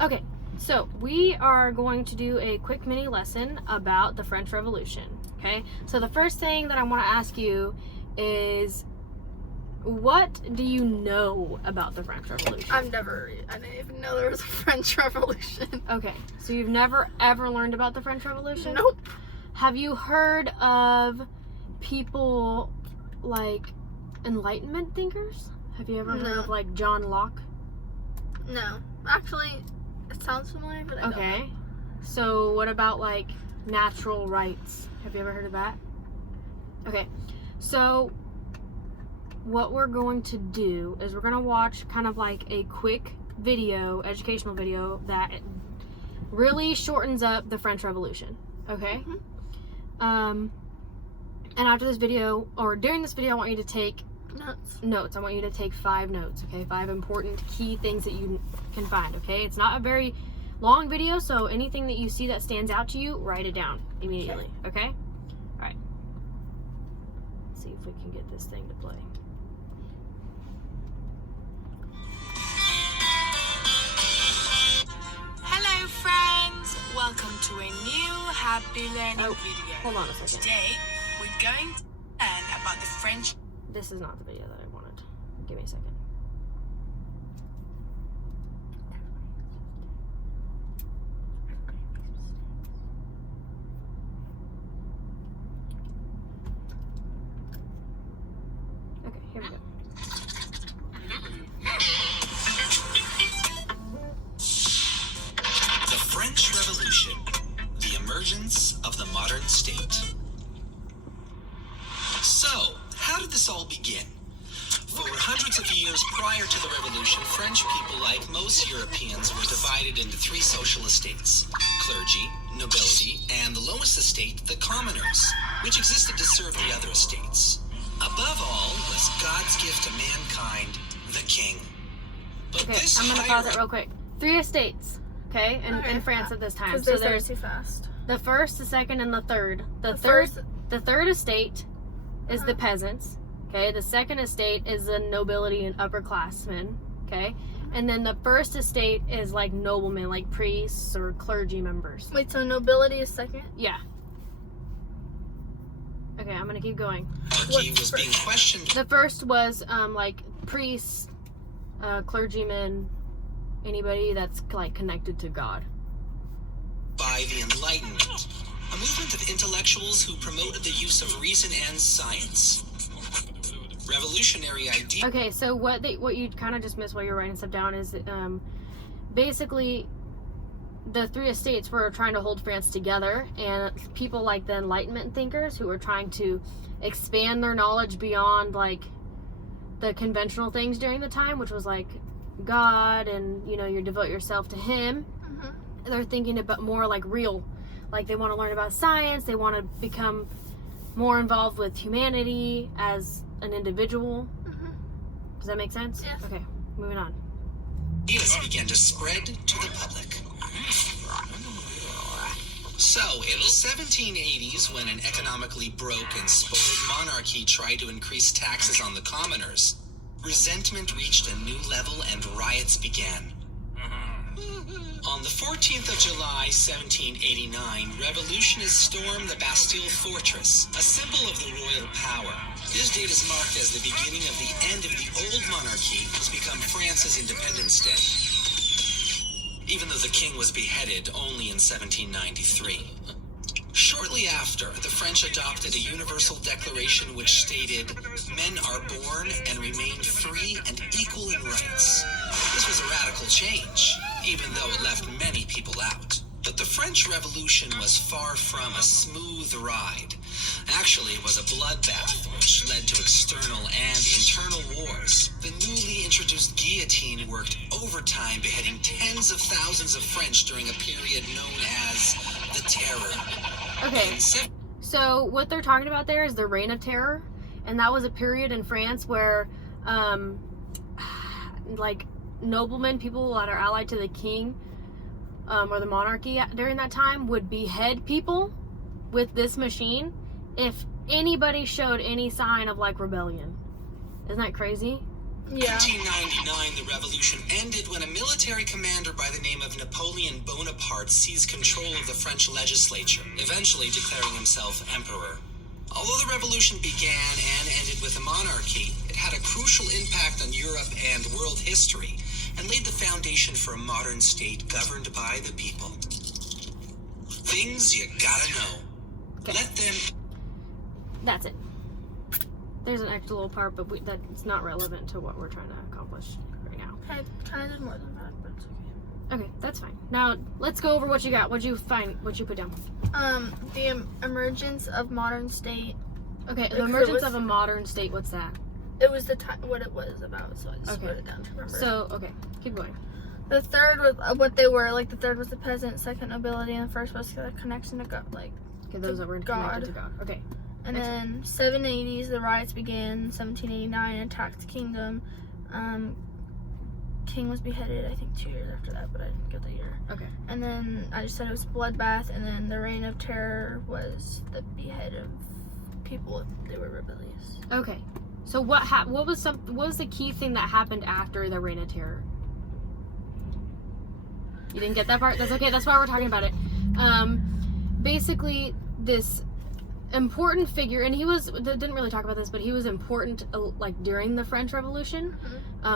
Okay, so we are going to do a quick mini lesson about the French Revolution. Okay, so the first thing that I want to ask you is, what do you know about the French Revolution? I didn't even know there was a French Revolution. Okay, so you've never ever learned about the French Revolution? Nope. Have you heard of people like Enlightenment thinkers? Have you ever heard No. of like John Locke? No. Actually, it sounds familiar, but I don't know. Okay. So what about like natural rights? Have you ever heard of that? Okay. So what we're going to do is we're going to watch kind of like a quick video, educational video that really shortens up the French Revolution. Okay? And after this video, or during this video, I want you to take notes. I want you to take 5 notes, okay? 5 important key things that you can find, okay? It's not a very long video, so anything that you see that stands out to you, write it down immediately, okay? All right. Let's see if we can get this thing to play. Hello friends, welcome to a new Happy Learning video. Hold on a second. Today we're going to learn about the French. This is not the video that I wanted. Give me a second. Okay, here we go. The French Revolution, the emergence of the modern state. So, how did this all begin? For hundreds of years prior to the revolution, French people, like most Europeans, were divided into 3 social estates: clergy, nobility, and the lowest estate, the commoners, which existed to serve the other estates. Above all was God's gift to mankind, the king. But Okay, this I'm gonna pause it real quick. 3 estates, okay, in France at this time. Because So they started there's too fast. the first, the second, and the third. The first- third estate is the peasants. Okay, the second estate is the nobility and upperclassmen. Okay, and then the first estate is like noblemen, like priests or clergy members. Wait, so nobility is second? Yeah. Okay, I'm gonna keep going. monarchy was being questioned The first was like priests, clergymen, anybody that's like connected to God. by the Enlightenment, a movement of intellectuals who promoted the use of reason and science. Revolutionary ideas. Okay, so what you kind of just missed while you're writing stuff down is basically the 3 estates were trying to hold France together, and people like the Enlightenment thinkers who were trying to expand their knowledge beyond like the conventional things during the time, which was like God and you devote yourself to Him. They're thinking about more like real, like they want to learn about science. They want to become more involved with humanity as an individual. Does that make sense? Yes. Okay, moving on. Ideas began to spread to the public. So, in the 1780s, when an economically broke and spoiled monarchy tried to increase taxes on the commoners, resentment reached a new level and riots began. On the 14th of July, 1789, revolutionists stormed the Bastille Fortress, a symbol of the royal power. This date is marked as the beginning of the end of the old monarchy, which has become France's Independence Day, even though the king was beheaded only in 1793. Shortly after, the French adopted a universal declaration which stated, "Men are born and remain free and equal in rights." This was a radical change, even though it left many people out. But the French Revolution was far from a smooth ride. Actually, it was a bloodbath, which led to external and internal wars. The newly introduced guillotine worked overtime, beheading tens of thousands of French during a period known as the Terror. Okay, so what they're talking about there is the Reign of Terror, and that was a period in France where, like noblemen, people that are allied to the king, or the monarchy during that time, would behead people with this machine if anybody showed any sign of like rebellion. Isn't that crazy? Yeah. 1899, the revolution ended when a military military commander by the name of Napoleon Bonaparte seized control of the French legislature, eventually declaring himself emperor. Although the revolution began and ended with a monarchy, it had a crucial impact on Europe and world history, and laid the foundation for a modern state governed by the people. Things you gotta know. Okay. Let them... That's it. There's an extra little part, but that's not relevant to what we're trying to accomplish right now. I kind of did more than that, but it's okay. Okay, that's fine. Now, let's go over what you got. What'd you find? What'd you put down? The emergence of modern state. Okay, the Because it emergence was- of a modern state, what's that? It was the time what it was about, so I just Okay. wrote it down to remember. So, okay, keep going. The third was what they were. Like the third was the peasant, second nobility, and the first was the connection to God. Like, Okay, those that were connected to God. Okay. and Next then 780s, the riots began. 1789, attacked the kingdom. King was beheaded. I think 2 years after that, but I didn't get the year. Okay. And then I just said it was bloodbath, and then the reign of terror was the behead of people if they were rebellious. Okay. So what was the key thing that happened after the Reign of Terror? You didn't get that part? That's okay. That's why we're talking about it. Basically, this important figure, and didn't really talk about this, but he was important like during the French Revolution,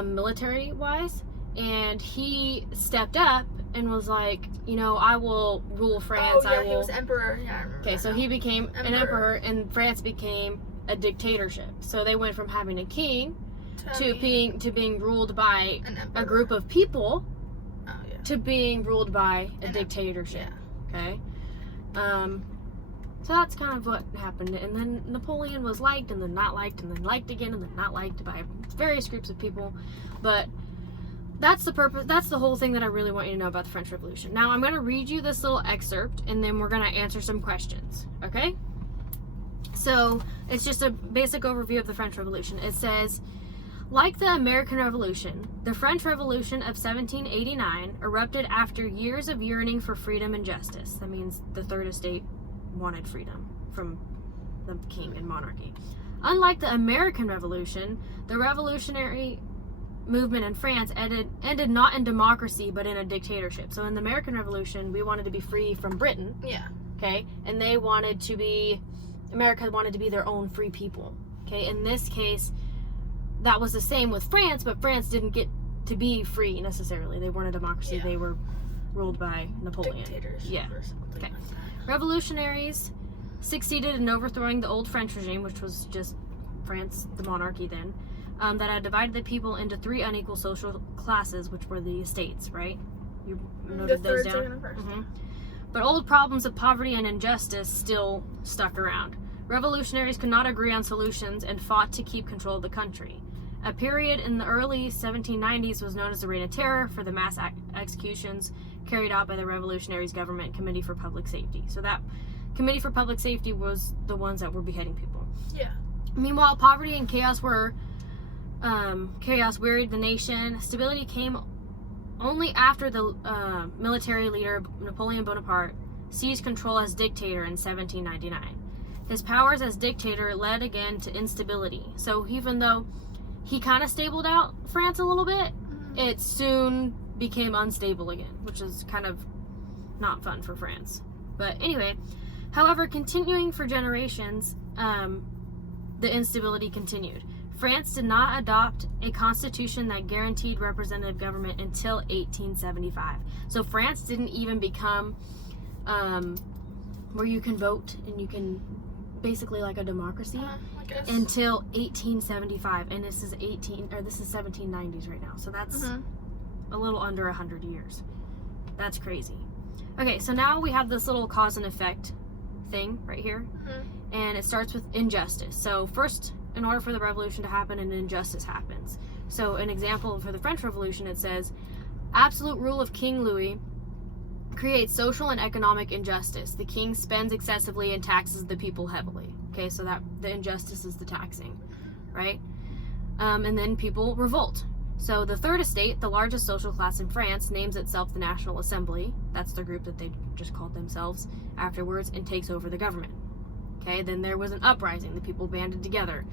military-wise, and he stepped up and was like, I will rule France. Oh yeah, I will. he was emperor. Yeah, I remember. Okay, that so now. he became an Emperor. emperor, and France became a dictatorship. So they went from having a king to being ruled by an a emperor. group of people Oh yeah. to being ruled by a An dictatorship. Yeah. Okay, so that's kind of what happened. And then Napoleon was liked, and then not liked, and then liked again, and then not liked by various groups of people. But that's the purpose. That's the whole thing that I really want you to know about the French Revolution. Now I'm going to read you this little excerpt, and then we're going to answer some questions. Okay? So it's just a basic overview of the French Revolution. It says, like the American Revolution, the French Revolution of 1789 erupted after years of yearning for freedom and justice. That means the Third Estate wanted freedom from the king and monarchy. Unlike the American Revolution, the revolutionary movement in France ended not in democracy but in a dictatorship. So in the American Revolution, we wanted to be free from Britain, Yeah. okay? And America wanted to be their own free people, okay? In this case, that was the same with France, but France didn't get to be free necessarily. They weren't a democracy. Yeah. They were ruled by Napoleon. Dictators. Yeah. Or something Okay. like that. Revolutionaries succeeded in overthrowing the old French regime, which was just France, the monarchy then, that had divided the people into 3 unequal social classes, which were the estates, right? You The noted those third, down? second, and first. Mhm. But old problems of poverty and injustice still stuck around. Revolutionaries could not agree on solutions and fought to keep control of the country. A period in the early 1790s was known as the Reign of Terror for the mass executions carried out by the Revolutionaries Government Committee for Public Safety. So that Committee for Public Safety was the ones that were beheading people. Yeah. Meanwhile, poverty and chaos wearied the nation. Stability came only after the military leader Napoleon Bonaparte seized control as dictator in 1799. His powers as dictator led again to instability. So even though he kind of stabled out France a little bit, it soon became unstable again, which is kind of not fun for France. But anyway, however, continuing for generations, the instability continued. France did not adopt a constitution that guaranteed representative government until 1875. So France didn't even become where you can vote and you can basically like a democracy I guess. until 1875, and this is 1790s right now. So that's a little under 100 years. That's crazy. Okay, so now we have this little cause and effect thing right here, and it starts with injustice. So first, in order for the revolution to happen, an injustice happens. So an example for the French Revolution, it says, absolute rule of King Louis creates social and economic injustice. The king spends excessively and taxes the people heavily. Okay, so that the injustice is the taxing, right? And then people revolt. So the Third Estate, the largest social class in France, names itself the National Assembly. That's the group that they just called themselves afterwards, and takes over the government. Okay, then there was an uprising. The people banded together.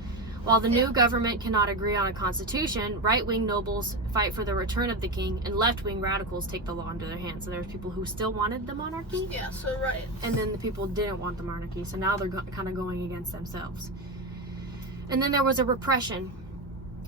While the new government cannot agree on a constitution, right-wing nobles fight for the return of the king, and left-wing radicals take the law into their hands. So there's people who still wanted the monarchy, Yeah, so right. and then the people didn't want the monarchy. So now they're kind of going against themselves. And then there was a repression.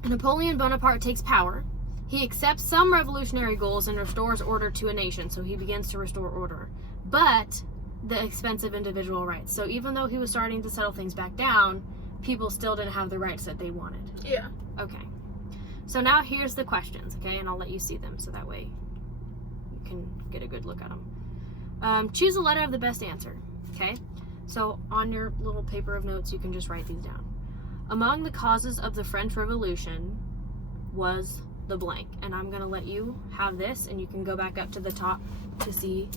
Napoleon Bonaparte takes power. He accepts some revolutionary goals and restores order to a nation. So he begins to restore order, but the expense of individual rights. So even though he was starting to settle things back down, people still didn't have the rights that they wanted. Yeah. Okay. So now here's the questions, okay? And I'll let you see them so that way you can get a good look at them. Choose a letter of the best answer, okay? So on your little paper of notes, you can just write these down. Among the causes of the French Revolution was the blank. And I'm going to let you have this, and you can go back up to the top to see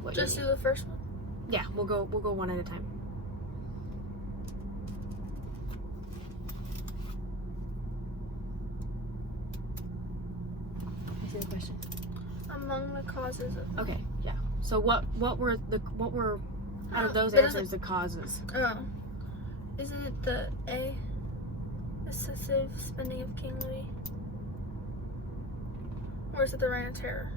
what Just you do need. the first one. Yeah, we'll go one at a time. I see the question. Among the causes of. Okay, yeah. So what were out of those But answers the causes? Isn't it the A? Excessive spending of King Louis? Or is it the Reign of Terror?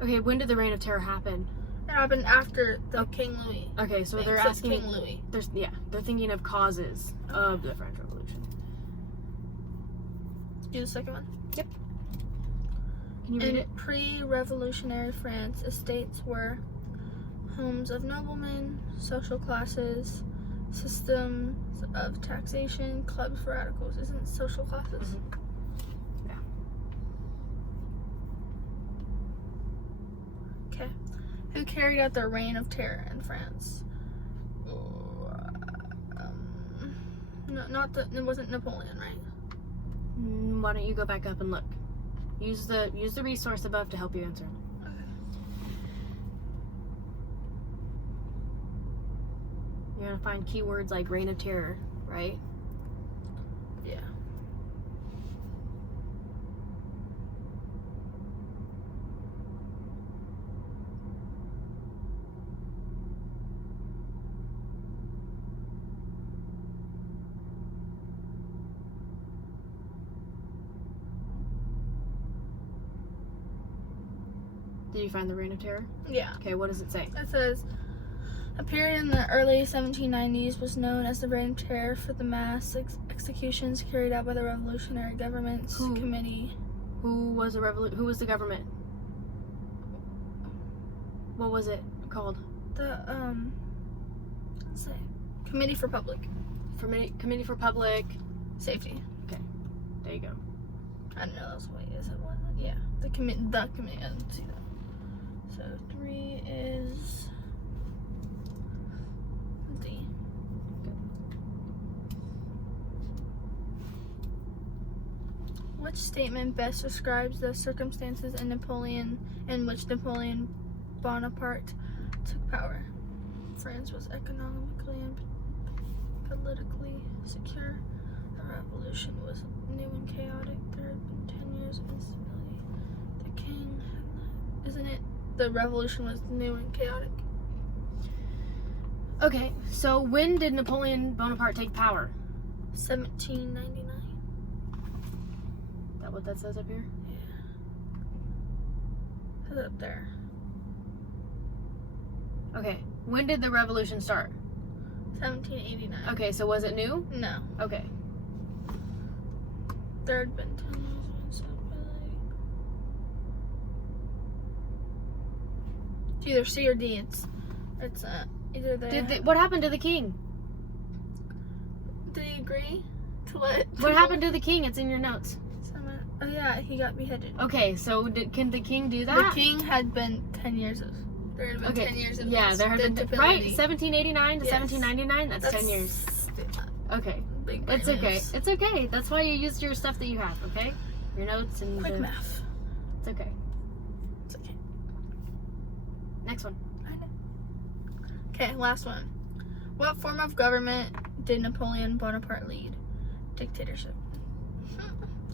Okay, when did the Reign of Terror happen? It happened after the King Louis. Okay, so thing, they're so asking. King Louis. They're thinking of causes of the French Revolution. Do the second one. Can you read In it? pre-revolutionary France, estates were homes of noblemen, social classes, systems of taxation, clubs for radicals. Isn't it social classes? Yeah. Okay. Who carried out the Reign of Terror in France? It wasn't Napoleon, right? Why don't you go back up and look? Use the resource above to help you answer. Okay. You're gonna find keywords like Reign of Terror, right? Yeah. Did you find the Reign of Terror? Yeah. Okay, what does it say? It says, a period in the early 1790s was known as the Reign of Terror for the mass executions carried out by the revolutionary government's Who? committee. Who was the government? What was it called? The, let's say, Committee for Public Committee for Public. Safety. There you go. I don't know, that's what is it one? Yeah. The committee, I didn't see that. So 3 is D. Which statement best describes the circumstances in which Napoleon Bonaparte took power? France was economically and politically secure. The revolution was new and chaotic. There had been 10 years of instability. The king had isn't it the revolution was new and chaotic? Okay, so when did Napoleon Bonaparte take power? 1799. Is that what that says up here? It's up there. Okay, when did the revolution start? 1789. Okay, so was it new? No. Okay. There had been 10 years of instability. It's either C or D. It's either the. What happened to the king? Did he agree to let? What happened to the king? It's in your notes. Oh yeah, he got beheaded. Okay, so can the king do that? The king had been 10 years of. There had been 10 years of. Yeah, there had been right. instability. 1789 to Yes. 1799. That's 10 years. Okay, Big it's brain okay. moves. It's okay. That's why you used your stuff that you have. Okay, your notes and Quick math. It's okay. It's okay. Next one. Okay, last one. What form of government did Napoleon Bonaparte lead? Dictatorship.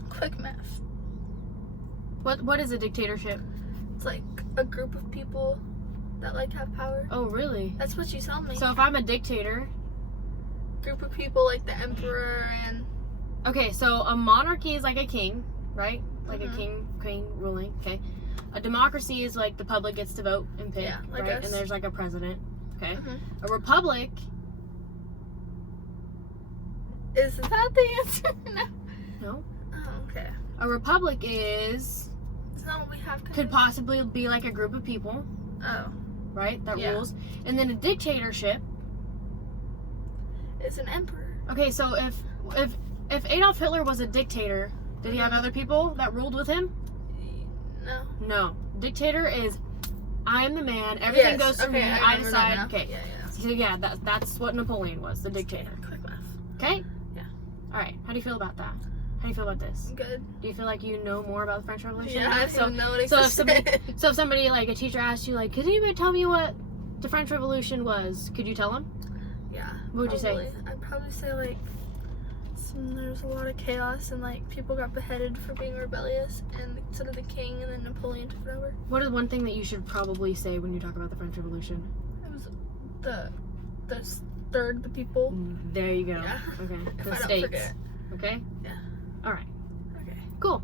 Quick math. What is a dictatorship? It's like a group of people that like have power. Oh, really? That's what you tell me. So if I'm a dictator, group of people like the emperor and Okay, so a monarchy is like a king, right? Like Mhm. a queen ruling. Okay. A democracy is like the public gets to vote and pick, Yeah, like right? us. And there's like a president. Okay. Mhm. A republic. Is that the answer? No. No. Oh, okay. A republic is It's not what we have. could possibly be like a group of people, Oh, right? That Yeah. rules. And then a dictatorship. it's an emperor. Okay, so if Adolf Hitler was a dictator, did he have other people that ruled with him? No. No. Dictator is I am the man, everything Yes, goes through okay, me, I I remember that decide. now. Okay. Yeah. So yeah, that's what Napoleon was, the dictator. Quick math. Okay? Yeah. Alright, how do you feel about that? How do you feel about this? Good. Do you feel like you know more about the French Revolution? Yeah, I so, didn't know what so if existed. so if somebody, like a teacher asked you, like, could anybody tell me what the French Revolution was? Could you tell them? Yeah. What would you say? probably. I'd probably say like there's a lot of chaos and like people got beheaded for being rebellious and so did the king and then Napoleon took it over. What is one thing that you should probably say when you talk about the French Revolution? It was the people. There you go. Yeah. Okay. If The I don't states. forget. Okay? Yeah. Alright. Okay. Cool.